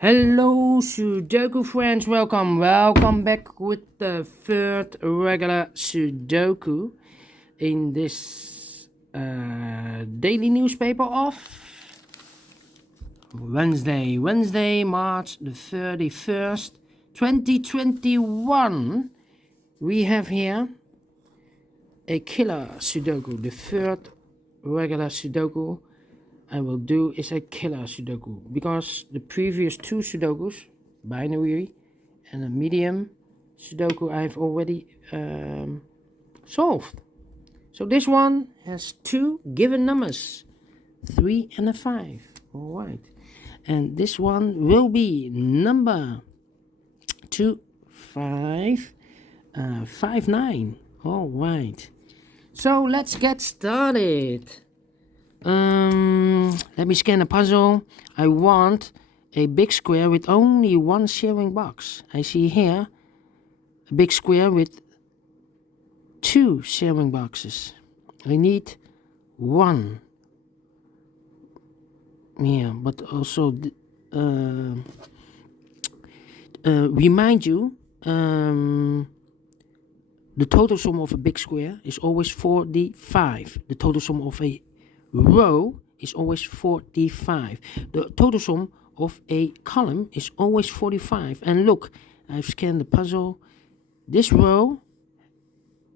Hello Sudoku friends, welcome back with the third regular Sudoku in this daily newspaper of Wednesday, March the 31st, 2021. We have here a killer Sudoku, the third regular Sudoku I will do is a killer Sudoku, because the previous two Sudokus, binary and a medium Sudoku, I've already solved. So this one has two given numbers, 3 and a 5. All right, and this one will be number 2, 5, 5, 9. All right, so let's get started. Let me scan a puzzle. I want a big square with only one sharing box. I see here a big square with two sharing boxes. I need one. Yeah, but also remind you, the total sum of a big square is always 45. The total sum of a row is always 45. The total sum of a column is always 45. And look, I've scanned the puzzle. This row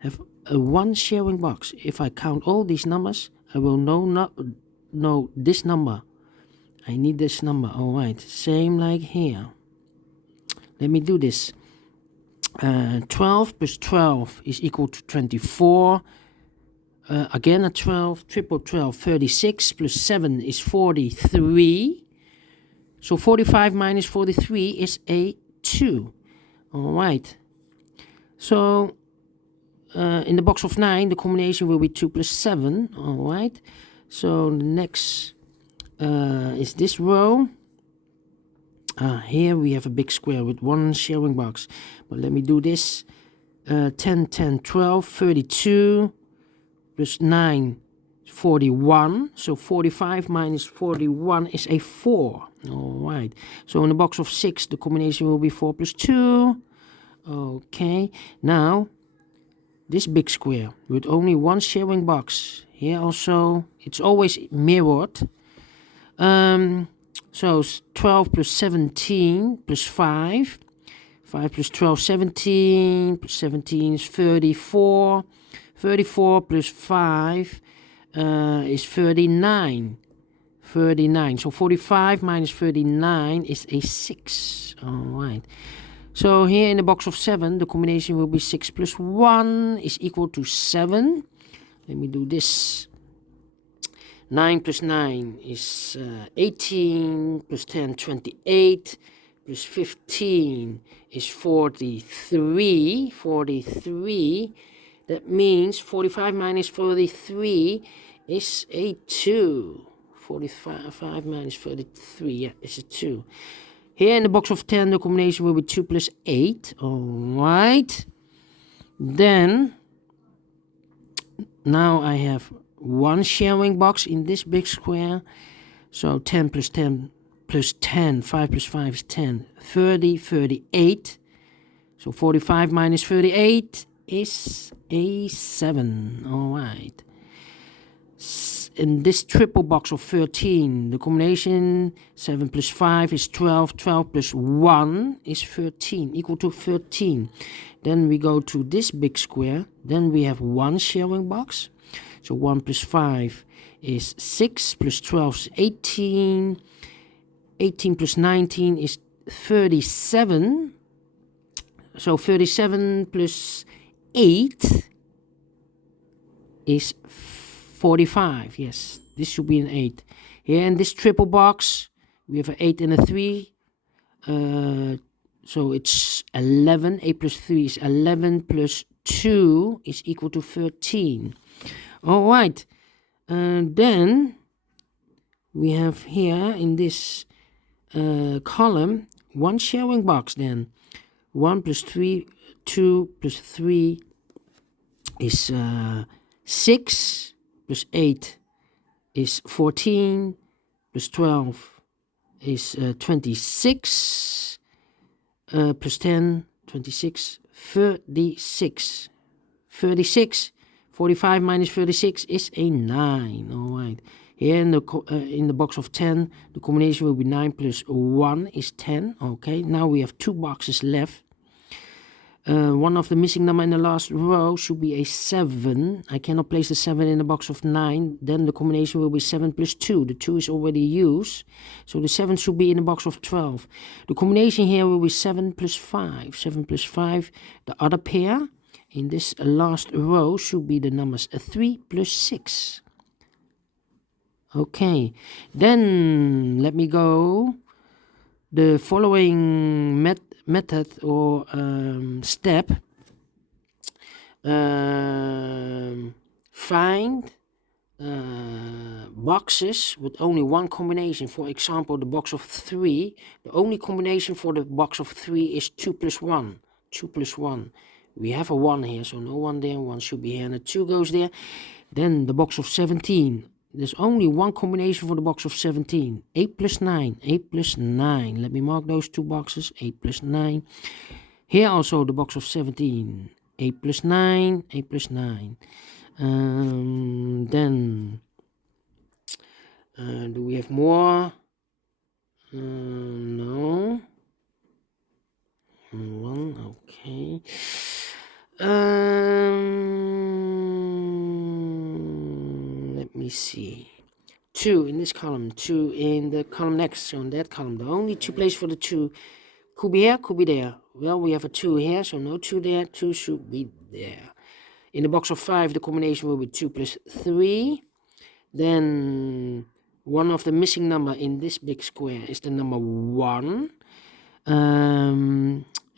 have a one sharing box. If I count all these numbers, I will know this number. I need this number. All right, same like here. Let me do this. 12 plus 12 is equal to 24. Again a 12, triple 12, 36, plus 7 is 43. So 45 minus 43 is a 2. Alright. So in the box of 9, the combination will be 2 plus 7. Alright. So the next is this row. Here we have a big square with one sharing box. But let me do this. 10, 10, 12, 32. Plus 9 is 41. So 45 minus 41 is a 4. Alright. So in the box of 6, the combination will be 4 plus 2. Okay. Now, this big square with only one sharing box. Here also, it's always mirrored. So 12 plus 17 plus 5. 5 plus 12, 17. Plus 17 is 34. 34 plus 5 is 39. 39. So 45 minus 39 is a 6. Alright. So here in the box of 7, the combination will be 6 plus 1 is equal to 7. Let me do this. 9 plus 9 is 18. Plus 10, 28. Plus 15 is 43. 43. That means 45 minus 43 is a 2. 45 minus 43, yeah, is a 2. Here in the box of 10, the combination will be 2 plus 8. Alright. Then, now I have one sharing box in this big square. So 10 plus 10 plus 10, 5 plus 5 is 10. 30, 38. So 45 minus 38 is a 7. Alright. In this triple box of 13, the combination 7 plus 5 is 12. 12 plus 1 is 13, equal to 13. Then we go to this big square. Then we have one sharing box. So 1 plus 5 is 6. Plus 12 is 18. 18 plus 19 is 37. So 37 plus 8 is 45. Yes, this should be an 8. Here in this triple box, we have an 8 and a 3. So it's 11. 8 plus 3 is 11 plus 2 is equal to 13. Alright. Then we have here in this column one sharing box then. 1 plus 3, 2 plus 3 is 6, plus 8 is 14, plus 12 is 26 plus 10, 26, 36. 36, 45 minus 36 is a 9. All right. Here in the box of 10, the combination will be 9 plus 1 is 10. Okay, now we have 2 boxes left. One of the missing number in the last row should be a 7. I cannot place the 7 in the box of 9. Then the combination will be 7 plus 2. The 2 is already used. So the 7 should be in the box of 12. The combination here will be 7 plus 5. 7 plus 5. The other pair in this last row should be the numbers 3 plus 6. Okay. Then let me go. The following method or step, find boxes with only one combination. For example, the box of 3, the only combination for the box of 3 is 2 plus 1. 2 plus 1. We have a 1 here, so no 1 there, 1 should be here, and a 2 goes there. Then the box of 17. There's only one combination for the box of 17. 8 plus 9. 8 plus 9. Let me mark those 2 boxes. 8 plus 9. Here also the box of 17. 8 plus 9. 8 plus 9. Then do we have more? No. 1. Okay. Let me see. 2 in this column, 2 in the column next, so in that column. The only 2 places for the 2 could be here, could be there. Well, we have a 2 here, so no 2 there. 2 should be there. In the box of 5, the combination will be 2 plus 3. Then one of the missing number in this big square is the number 1.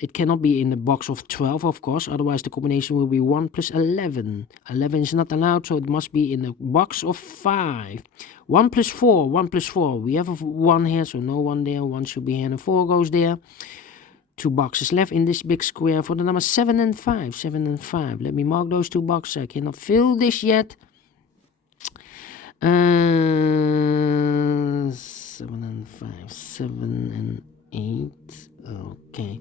It cannot be in the box of 12, of course, otherwise the combination will be 1 plus 11. 11 is not allowed, so it must be in the box of 5. 1 plus 4, 1 plus 4. We have a 1 here, so no 1 there. 1 should be here, and a 4 goes there. 2 boxes left in this big square for the numbers 7 and 5. 7 and 5. Let me mark those 2 boxes. I cannot fill this yet. 7 and 5. 7 and 8. Okay.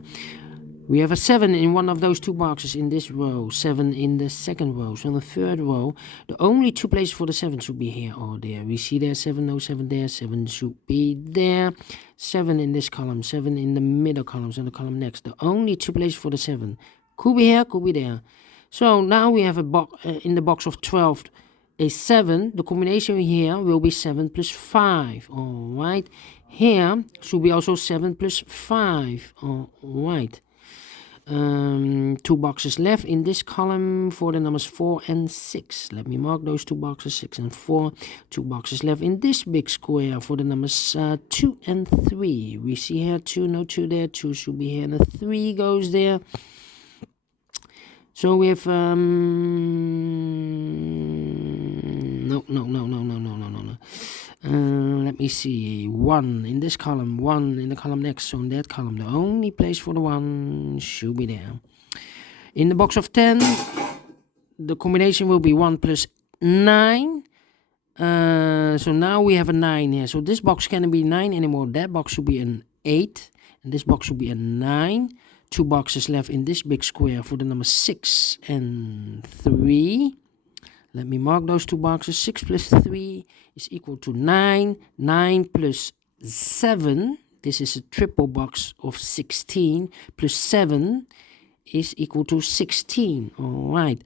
We have a 7 in one of those 2 boxes in this row, 7 in the second row. So in the third row, the only 2 places for the 7 should be here or there. We see there 7, no 7 there, 7 should be there. 7 in this column, 7 in the middle column, so the column next. The only 2 places for the 7 could be here, could be there. So now we have a box in the box of 12, a 7. The combination here will be 7 plus 5. All right. Here should be also 7 plus 5. All right. 2 boxes left in this column for the numbers 4 and 6. Let me mark those 2 boxes, 6 and 4. 2 boxes left in this big square for the numbers 2 and 3. We see here 2, no 2 there. 2 should be here, and a 3 goes there. So we have no. Let me see. 1 in this column, 1 in the column next. So in that column, the only place for the 1 should be there. In the box of 10, the combination will be 1 plus 9. So now we have a 9 here. So this box cannot be 9 anymore. That box should be an 8. And this box should be a 9. 2 boxes left in this big square for the number 6 and 3. Let me mark those 2 boxes. 6 plus 3 is equal to 9. 9 plus 7. This is a triple box of 16. Plus 7 is equal to 16. All right.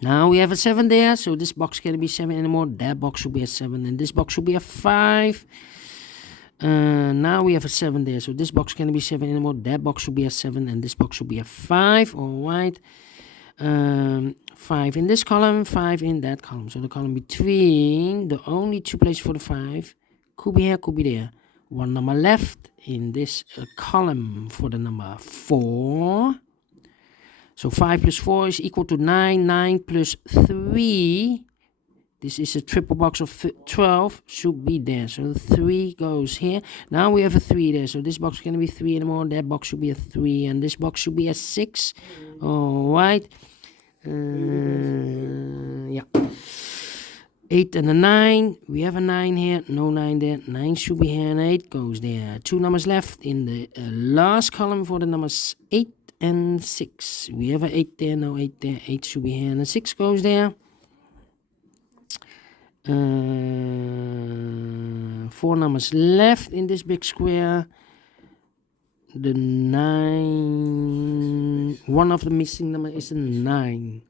Now we have a 7 there. So this box can't be 7 anymore. That box should be a 7. And this box should be a 5. Now we have a 7 there. So this box can't be 7 anymore. That box should be a 7. And this box should be a 5. All right. 5 in this column, 5 in that column. So the column between, the only 2 places for the 5 could be here, could be there. 1 number left in this column for the number 4. So 5 plus 4 is equal to 9. 9 plus 3. This is a triple box of 12, should be there. So the 3 goes here. Now we have a 3 there. So this box can't be 3 anymore. That box should be a 3. And this box should be a 6. All right. Yeah. 8 and a 9. We have a 9 here. No 9 there. 9 should be here and 8 goes there. 2 numbers left in the last column for the numbers 8 and 6. We have a 8 there. No 8 there. 8 should be here and a 6 goes there. 4 numbers left in this big square. The 9, one of the missing number is a 9.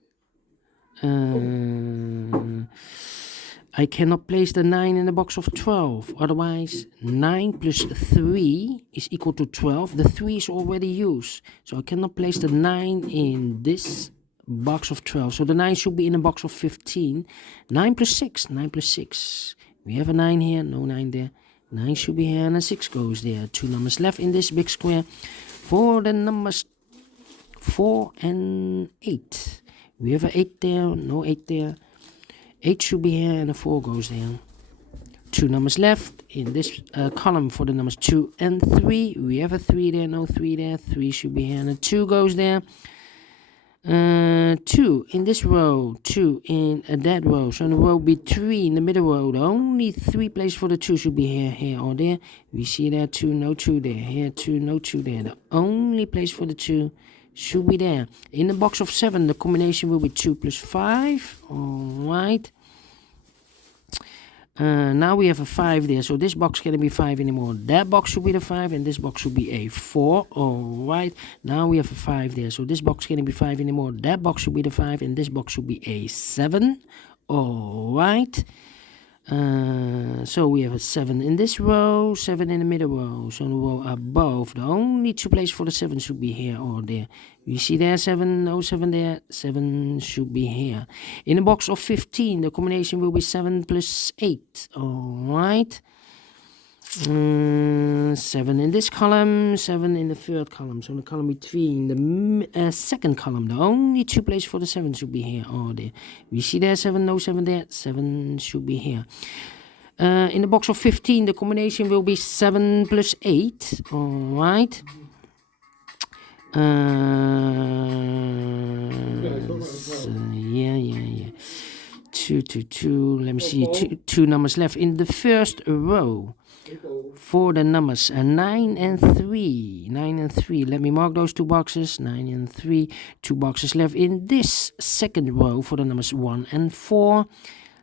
I cannot place the 9 in the box of 12, otherwise 9 plus 3 is equal to 12. The 3 is already used, so I cannot place the 9 in this box of 12. So the 9 should be in the box of 15. 9 plus 6, 9 plus 6. We have a 9 here, no 9 there. 9 should be here and a 6 goes there. 2 numbers left in this big square for the numbers 4 and 8. We have an 8 there, no 8 there. 8 should be here and a 4 goes there. 2 numbers left in this column for the numbers 2 and 3. We have a 3 there, no 3 there. 3 should be here and a 2 goes there. 2 in this row, 2 in that row. So in the row be 3 in the middle row. The only 3 places for the 2 should be here, here, or there. We see there 2, no 2 there. Here 2, no 2 there. The only place for the 2 should be there. In the box of 7, the combination will be 2 plus 5. Alright. Now we have a 5 there, so this box can't be 5 anymore. That box should be the 5, and this box should be a 4. Alright, now we have a 5 there, so this box can't be 5 anymore. That box should be the 5, and this box should be a 7. Alright. So we have a 7 in this row, 7 in the middle row. So in the row above, the only 2 places for the 7 should be here or there. You see there 7, no 7 there, 7 should be here. In the box of 15, the combination will be 7 plus 8. Alright. 7 in this column, 7 in the third column. So in the column between the second column, the only 2 places for the 7 should be here or there. We see there 7, no 7 there, 7 should be here. In the box of 15, the combination will be 7 plus 8. Alright. Yeah. 2, 2, 2. Let me see. 2 numbers left in the first row. For the numbers 9 and 3. 9 and 3. Let me mark those 2 boxes. 9 and 3. 2 boxes left in this second row for the numbers 1 and 4.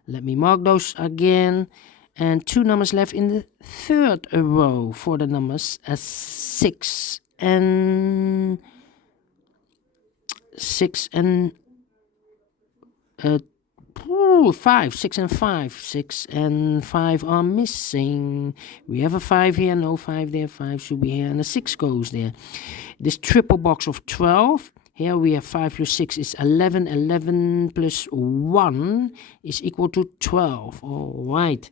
Let me mark those again. And 2 numbers left in the third row for the numbers 6 and 5, 6 and 5. 6 and 5 are missing. We have a 5 here, no 5 there. 5 should be here, and a 6 goes there. This triple box of 12. Here we have 5 plus 6 is 11. 11 plus 1 is equal to 12. Alright.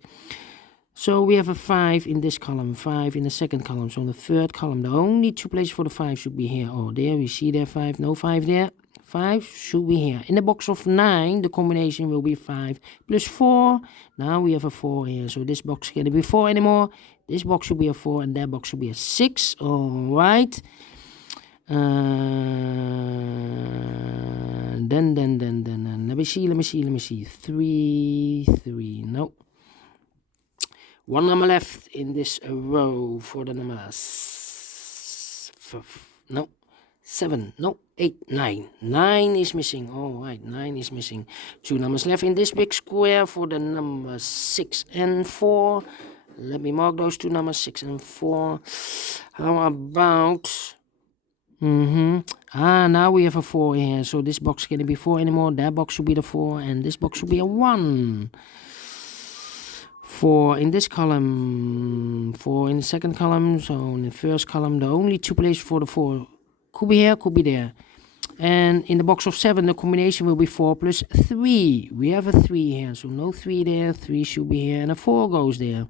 So we have a 5 in this column, 5 in the second column. So in the third column, the only 2 places for the 5 should be here or there. We see there 5, no 5 there. 5 should be here. In the box of 9, the combination will be 5 plus 4. Now we have a 4 here, so this box can't be 4 anymore. This box should be a 4, and that box should be a 6. Alright. Then, let me see. 3, no. 1 number left in this row for the numbers. 7, no, 8, 9. 9 is missing. Alright, 9 is missing. 2 numbers left in this big square for the numbers 6 and 4. Let me mark those 2 numbers, 6 and 4. How about... now we have a 4 here. So this box can't be 4 anymore. That box should be the 4, and this box should be a 1. 4 in this column, 4 in the second column. So in the first column, the only 2 places for the 4 could be here, could be there. And in the box of 7, the combination will be 4 plus 3. We have a 3 here, so no 3 there. 3 should be here, and a 4 goes there.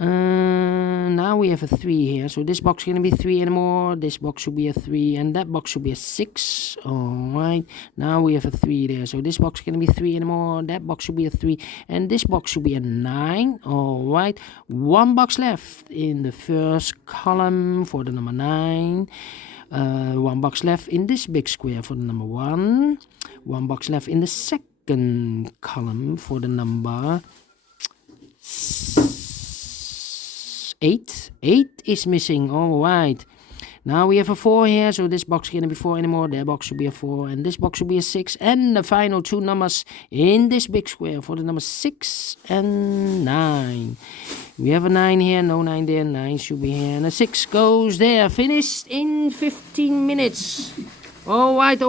Now we have a 3 here, so this box can't be 3 anymore. This box should be a 3, and that box should be a 6. Alright, now we have a 3 there, so this box can't be 3 anymore. That box should be a 3, and this box should be a 9. Alright, 1 box left in the first column for the number 9. 1 box left in this big square for the number 1. 1 box left in the second second column for the number 8. 8 is missing. All right. Now we have a 4 here, so this box can't be 4 anymore. That box should be a 4, and this box should be a 6. And the final 2 numbers in this big square for the numbers 6 and 9. We have a 9 here, no 9 there. 9 should be here, and a 6 goes there. Finished in 15 minutes. All right.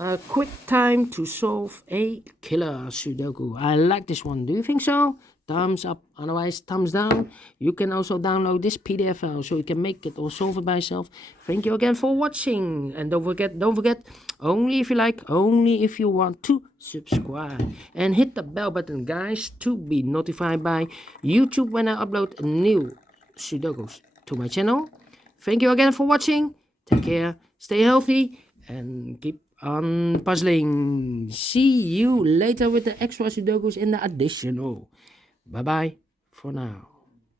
A quick time to solve a killer Sudoku. I like this one. Do you think so? Thumbs up, otherwise thumbs down. You can also download this PDF file so you can make it or solve it by yourself. Thank you again for watching, and don't forget, only if you like, only if you want to subscribe, and hit the bell button, guys, to be notified by YouTube when I upload new Sudokus to my channel. Thank you again for watching. Take care, stay healthy, and keep on puzzling. See you later with the extra Sudokus in the additional. Bye-bye for now.